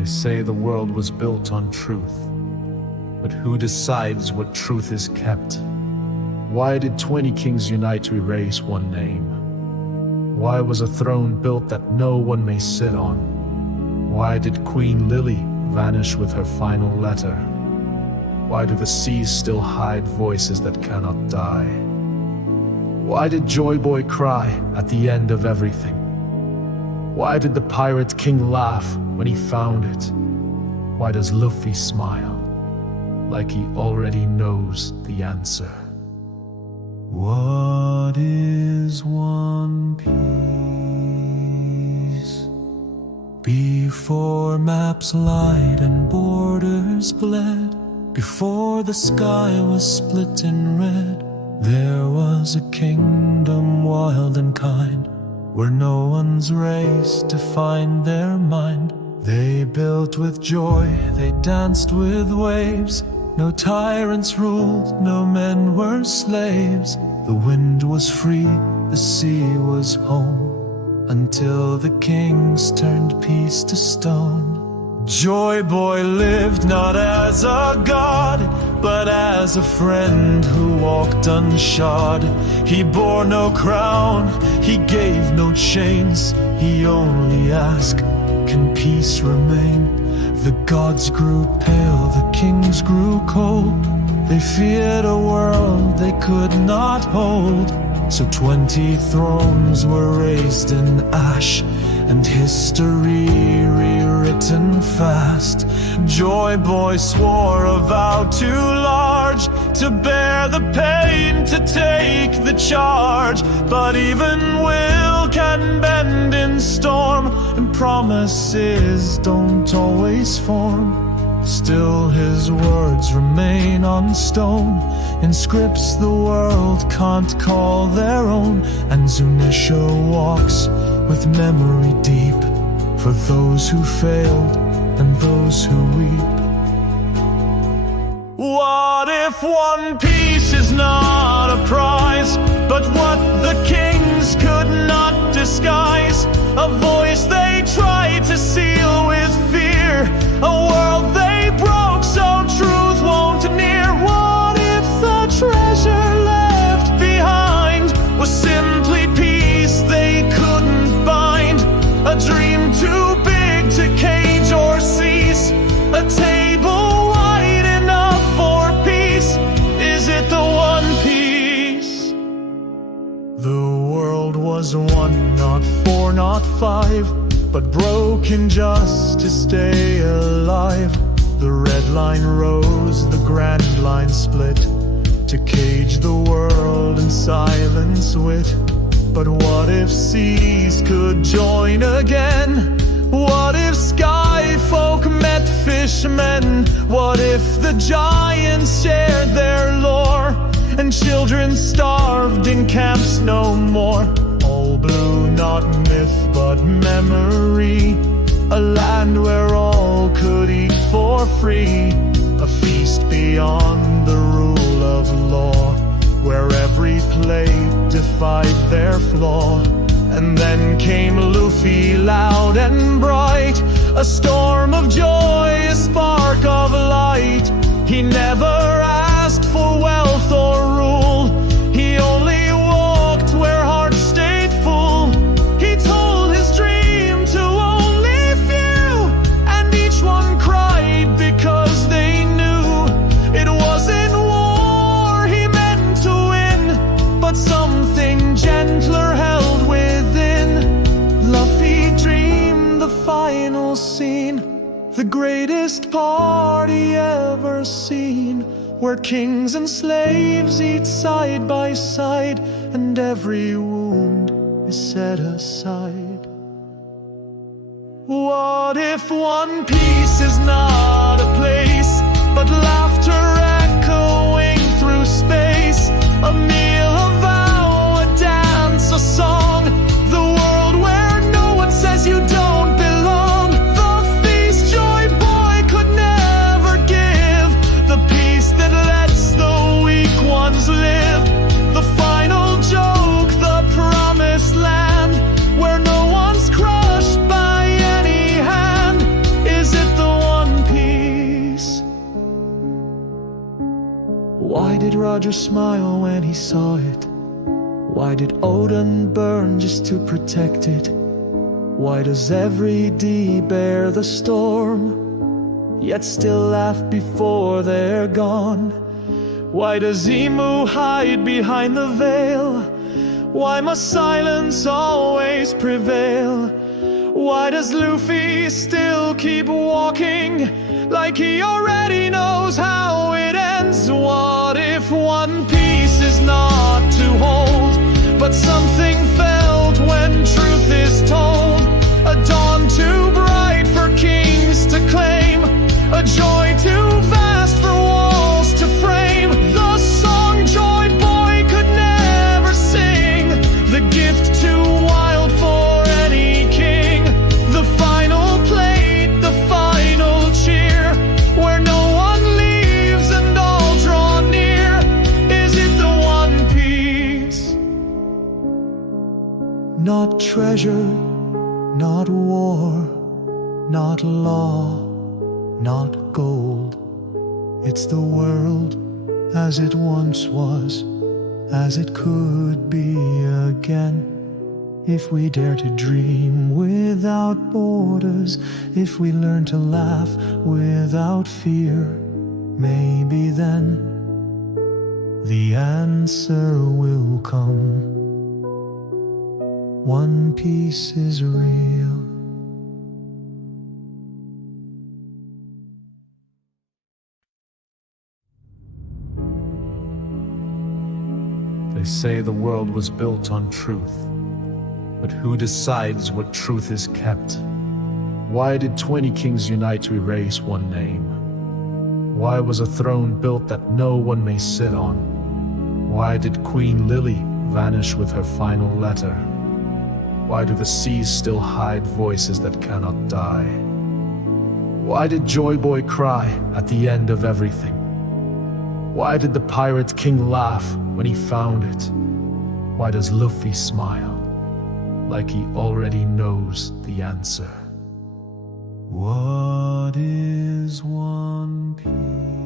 They say the world was built on truth, but who decides what truth is kept? Why did 20 kings unite to erase one name? Why was a throne built that no one may sit on? Why did Queen Lily vanish with her final letter? Why do the seas still hide voices that cannot die? Why did Joyboy cry at the end of everything? Why did the pirate king laugh when he found it? Why does Luffy smile like he already knows the answer? What is One Piece? Before maps lied and borders bled, before the sky was split in red, there was a kingdom wild and kind, where no one's race defined their mind. They built with joy, they danced with waves. No tyrants ruled, no men were slaves. The wind was free, the sea was home, until the kings turned peace to stone. Joyboy lived not as a god, but as a friend who walked unshod. He bore no crown, he gave no chains. He only asked, can peace remain? The gods grew pale, the kings grew cold. They feared a world they could not hold. So 20 thrones were raised in ash, and history rewritten fast. Joyboy swore a vow too large to bear the pain, to take the charge. But even will can bend in storm, and promises don't always form. Still his words remain on stone, in scripts the world can't call their own. And Zunisha walks with memory deep, for those who failed and those who weep. What if One Piece is not a prize, but what the kings could not disguise? A voice they tried to seal with fear, a world they broke so truth won't near. What if the treasure left behind was simply peace they couldn't bind? A dream too big to cage or seize, a table wide enough for peace. Is it the One Piece? The world was one, not four, not five, but broken just to stay alive. The red line rose, the grand line split, to cage the world and silence wit. But what if seas could join again? What if sky folk met fishermen? What if the giants shared their lore, and children starved in camps no more? All blue, not myth but memory, a land where all could eat for free. A feast beyond the rule of law, where every plate defied their flaw. And then came Luffy loud and bright, a storm of joy, a spark of light. He never asked for wealth or rule, he only walked where hearts stayed full. He told his dream to only few, and each one cried because they knew it wasn't war he meant to win, but something gentler held within. Luffy dreamed the final scene, the greatest party ever seen, where kings and slaves eat side by side, and every wound is set aside. What if One Piece is not a place, but laughter echoing through space? A meal, a vow, a dance, a song, the world where no one says you don't belong. The feast Joyboy could never give, the peace that lets the weak ones live. The final joke, the promised land, where no one's crushed by any hand. Is it Roger smile when he saw it? Why did Odin burn just to protect it? Why does every D bear the storm, yet still laugh before they're gone? Why does Emu hide behind the veil? Why must silence always prevail? Why does Luffy still keep walking, like he already knows how it ends? What if One Piece is not to hold, but something felt when truth is told? A dawn too bright for kings to claim, a joy too vast for walls to frame. The song Joyboy could never sing, the gift too wild for any king. The final plate, the final cheer, where no one leaves and all draw near. Is it the One Piece? Not treasure, not war, not law, not gold. It's the world as it once was, as it could be again. If we dare to dream without borders, if we learn to laugh without fear, maybe then the answer will come. One Piece is real. They say the world was built on truth, but who decides what truth is kept? Why did 20 kings unite to erase one name? Why was a throne built that no one may sit on? Why did Queen Lily vanish with her final letter? Why do the seas still hide voices that cannot die? Why did Joyboy cry at the end of everything? Why did the Pirate King laugh when he found it? Why does Luffy smile, like he already knows the answer? What is One Piece?